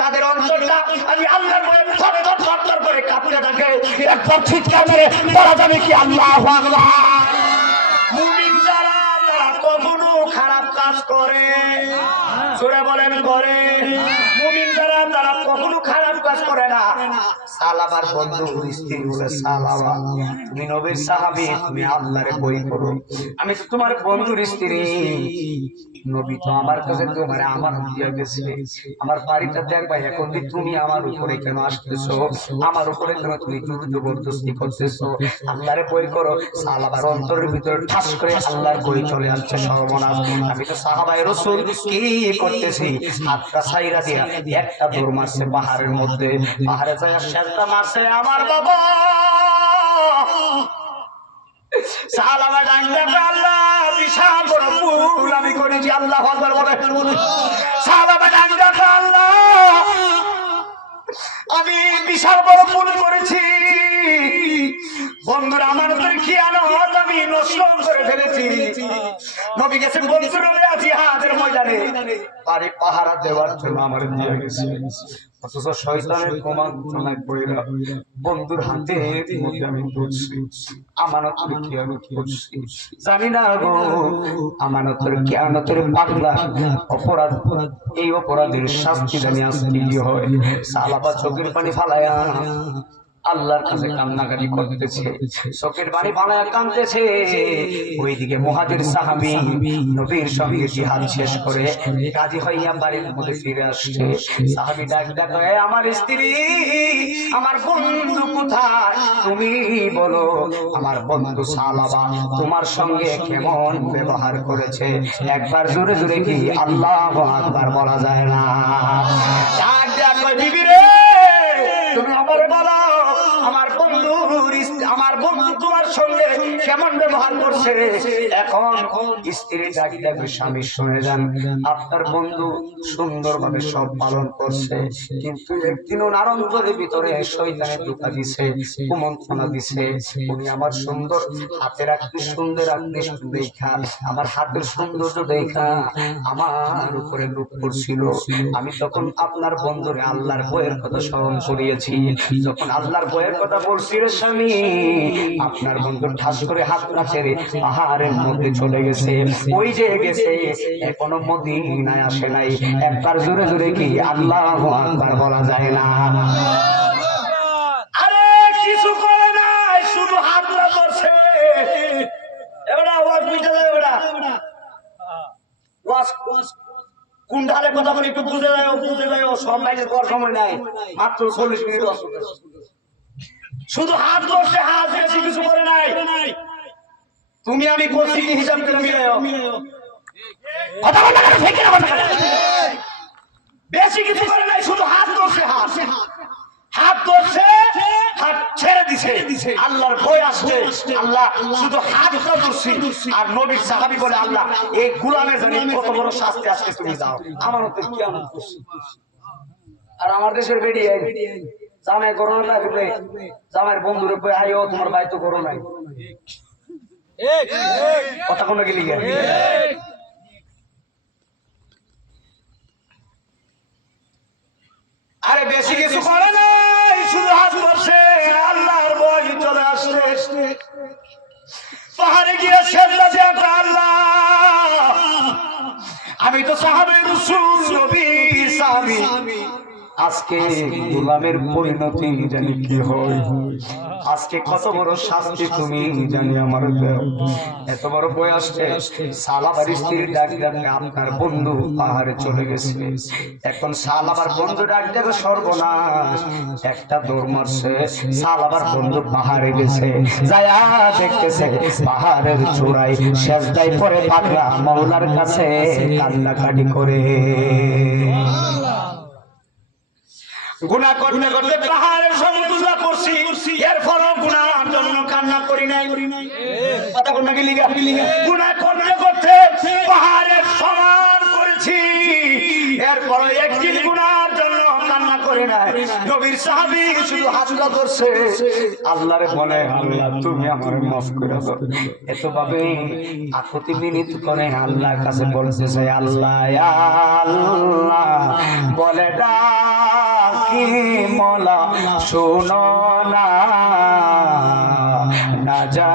তাদের অন্তরটা আমি আল্লাহর ভয়ে থরথর থরথর করে কাঁপতে থাকে। একবার চিৎকার মেরে বলা যাবে কি আল্লাহু আকবার। মুমিন যারা তারা কখনো খারাপ কাজ করে, জোরে বলেন করে। মুমিন যারা তারা কখনো খারাপ কাজ করে না। সালাবার বন্ধু স্ত্রী বলে, সালাবা তুমি নবীর সাহাবী, তুমি আল্লাহরে ভয় করো, আমি তো তোমার বন্ধুর স্ত্রী। নবী তো আমার কাছে তোমার আমার দিয়ে গেছে, আমার বাড়িটা দেখবা, এখন তুমি আমার উপরে কেন আসতেছো, আমার উপরে কেন তুমি জবরদস্তি করতেছো, আল্লাহরে ভয় করো। সাহাবার অন্তরের ভিতরে ঠাস করে আল্লাহর ভয় চলে আসছে। সর্বনাশ, আমি তো সাহাবায়ে রাসূল কি করতেছি, হাতটা ছাইরা দিয়া একটা দৌড় মারছে পাহাড়ের মধ্যে, পাহাড়ে যায় সেজদা মারছে আমার বাবা। সাহাবা ডাকতে, আল্লাহ বিশাল বড় ভুল আমি করেছি, আল্লাহু আকবার বলে। সাহাবা ডাকতে, আল্লাহ আমি বিশাল বড় ভুল করেছি, বন্ধুর আমানতের খেয়ানত আমি নষ্ট করে ফেলেছি। নবী গেছে বন্ধুর আছি হাতের ময়দানে, আরে পাহারা দেওয়ার জন্য আমার দিয়ে গেছে, অথচ শয়তানের প্রমাণায় পড়া বন্ধুর হাতের মধ্যে আমি ধরছি, আমানতের খেয়ানত করছি। জানি না গো আমানতের খেয়ানতের পাগলা অপরাধ, এই অপরাধের শাস্তি জানি আজকে কি হয়। সালাবা চোখের পানি ফালায়া আল্লাহর কাছে কান্নাকাটি করতেছে, চোখের পানি ফালায়া কাঁদতেছে। ওইদিকে মুহাজির সাহাবী নবীর সঙ্গে জিহাদ শেষ করে গাজী হইয়া বাড়ির মধ্যে ফিরে আসছে। সাহাবী ডাক ডাক, আমার স্ত্রী আমার বন্ধু কোথায়, তুমি বলো আমার বন্ধু সালাবা তোমার সঙ্গে কেমন ব্যবহার করেছে, একবার জোরে জোরে কি আল্লাহু আকবার বলা যায় না? ডাক ডাক, বিবি রে তুমি আমার বলো আমার বন্ধু তোমার সঙ্গে কেমন ব্যবহার করছে। এখন স্ত্রী ডাক ডাকে, স্বামী শুনে যান, আপনার বন্ধু সুন্দরভাবে সব পালন করছে, কিন্তু একদিন ওনার অন্তরের ভিতরে শয়তানে ধোঁকা দিছে, কুমন্ত্রণা দিছে। উনি আমার সুন্দর হাতের আকৃতি সুন্দর আকৃতি দেখা, আমার হাতের সৌন্দর্য দেখা আমার উপরে লোভ করছিল। আমি তখন আপনার বন্ধুরে আল্লাহর ভয়ের কথা স্মরণ করিয়েছি, যখন আল্লাহর ভয়ের কথা বলছি রে স্বামী, আপনার বন্ধু ঠাস করে হাতটা ছেড়ে পাহাড়ের মধ্যে চলে গেছে। ওই যে গেছে, এখনো মদিনায় আসে নাই, একবার জোরে জোরে কি আল্লাহু আকবার বলা যায় না? আরে কিছু করে নাই, শুধু হাতটা করছে। এবারে আওয়াজ বুঝতে যায়, এবারে ওয়াজ কোন ধারে কথা বলি একটু বুঝে যায়, সব লাইনের কর সময় নাই, মাত্র 40 মিনিট শুধু হাত ধরছে, হাত বেশি কিছু করে নাই। তুমি আমি করছি কি হিসাব করে বেশি কিছু করে নাই, শুধু হাত ধরছে, হাত ধরছে, হাত ছেড়ে দিছে। আল্লাহর ভয় আসছে, আল্লাহ শুধু হাতটা ধরছি। আর নবীর সাহাবী বলে, আল্লাহ এই গোলামের জানি কত বড় শাস্তি আজকে তুমি দাও, আমার মতো কিয়ামত করছি। আর আমার দেশের বেড়ি জামাই করোনা লাগবে, জামাইয়ের বন্ধুরে কই আইও তোমার ভাই তো করো নাই, কথা কোনো গেলি আরে বেশি কিছু করে নাই, শুধু হাত ধরছে, আল্লাহর ভয় চলে আসছে। পাহাড়ে গিয়ে সেজদা দিয়ে, আল্লাহ আমি তো সাহাবে রাসূল নবীর সাহাবী, আজকে গোলামের পরিণতি জানি কি হয়, আজকে কত বড় শাস্তি তুমি জানি আমার দাও। এত বড় বই আসছে, সালাবার স্ত্রীর ডাক ডাকে আপনার বন্ধু পাহাড়ে চলে গেছে। এখন সালাবার বন্ধু ডাক ডাকে, সর্বনাশ, একটা দৌড় মারছে, সালাবার বন্ধু পাহাড়ে গেছে, যায়া দেখতেছে পাহাড়ের চূড়ায় সেজদায় পড়ে পাগলা মাওলার কাছে কান্নাকাটি করে। গুনাহ করতে করতে পাহাড়ের সমতুল্য করছি, এরপরও গুনাহের জন্য কান্না করি নাই। কথা কোন নাকি লিগা, গুনাহ করতে করতে পাহাড়ের সমান করেছি, এরপরও একদিন গুনাহের জন্য কান্না করি করে নাই, নবীর সাহাবী শুধু হাতটা ধরছে, আল্লাহরে বলে আল্লাহ তুমি আমারে maaf করে দাও। এতভাবে আকুতি বিনীত করে আল্লাহর কাছে বলতেছে আল্লাহ ইয়া আল্লাহ বলে ডাকি মোলা শোনো না, না